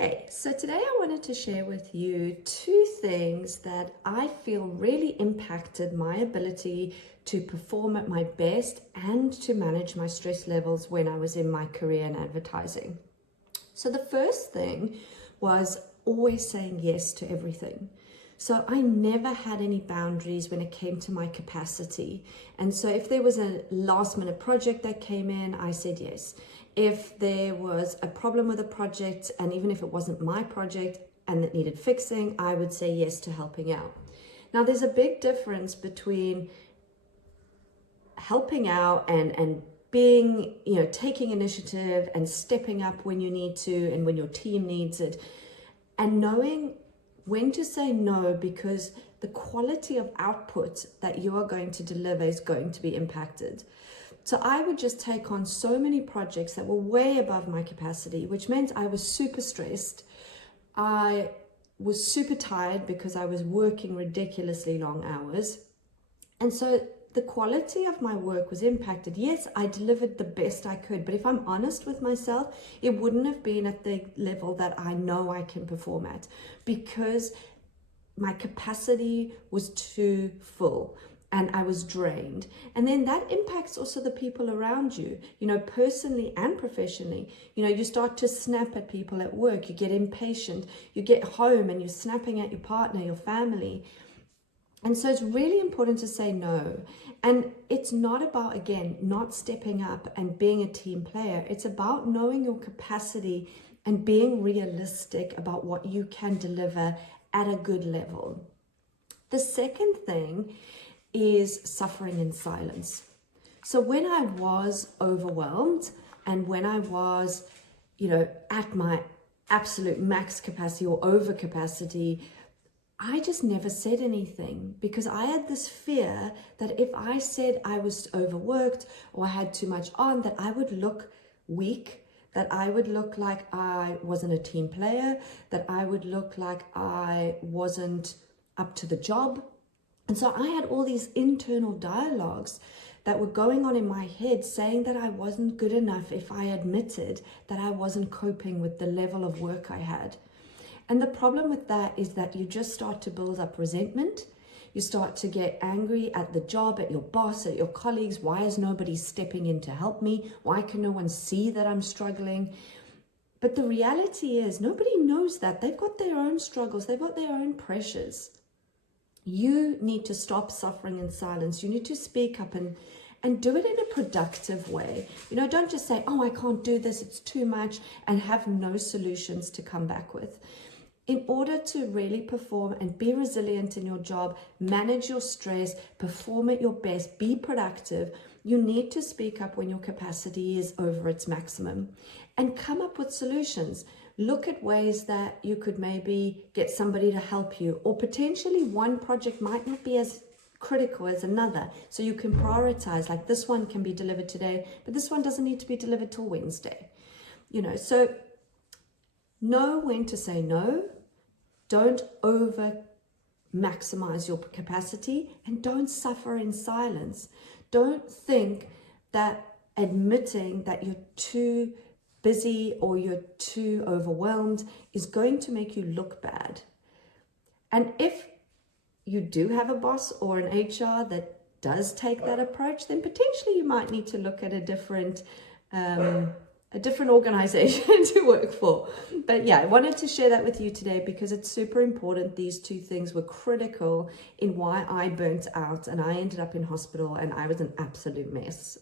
Hey, so today I wanted to share with you two things that I feel really impacted my ability to perform at my best and to manage my stress levels when I was in my career in advertising. So the first thing was always saying yes to everything. So I never had any boundaries when it came to my capacity. And so if there was a last minute project that came in, I said yes. If there was a problem with a project, and even if it wasn't my project and it needed fixing, I would say yes to helping out. Now, there's a big difference between helping out and being, taking initiative and stepping up when you need to and when your team needs it, and knowing when to say no, because the quality of output that you are going to deliver is going to be impacted. So I would just take on so many projects that were way above my capacity, which meant I was super stressed. I was super tired because I was working ridiculously long hours. And so the quality of my work was impacted. Yes, I delivered the best I could, but if I'm honest with myself, it wouldn't have been at the level that I know I can perform at, because my capacity was too full and I was drained. And then that impacts also the people around you, personally and professionally. You start to snap at people at work, you get impatient, you get home and you're snapping at your partner, your family. And so it's really important to say no. And it's not about, again, not stepping up and being a team player. It's about knowing your capacity and being realistic about what you can deliver at a good level. The second thing is suffering in silence. So when I was overwhelmed and when I was, at my absolute max capacity or over capacity, I just never said anything, because I had this fear that if I said I was overworked or I had too much on, that I would look weak, that I would look like I wasn't a team player, that I would look like I wasn't up to the job. And so I had all these internal dialogues that were going on in my head saying that I wasn't good enough if I admitted that I wasn't coping with the level of work I had. And the problem with that is that you just start to build up resentment. You start to get angry at the job, at your boss, at your colleagues. Why is nobody stepping in to help me? Why can no one see that I'm struggling? But the reality is nobody knows that. They've got their own struggles. They've got their own pressures. You need to stop suffering in silence. You need to speak up and do it in a productive way. Don't just say, oh, I can't do this, it's too much, and have no solutions to come back with. In order to really perform and be resilient in your job, manage your stress, perform at your best, be productive, you need to speak up when your capacity is over its maximum and come up with solutions. Look at ways that you could maybe get somebody to help you, or potentially one project might not be as critical as another. So you can prioritize, like this one can be delivered today, but this one doesn't need to be delivered till Wednesday. So know when to say no. Don't over maximize your capacity, and don't suffer in silence. Don't think that admitting that you're too busy or you're too overwhelmed is going to make you look bad. And if you do have a boss or an HR that does take that approach, then potentially you might need to look at a different organization to work for. But yeah, I wanted to share that with you today because it's super important. These two things were critical in why I burnt out and I ended up in hospital and I was an absolute mess.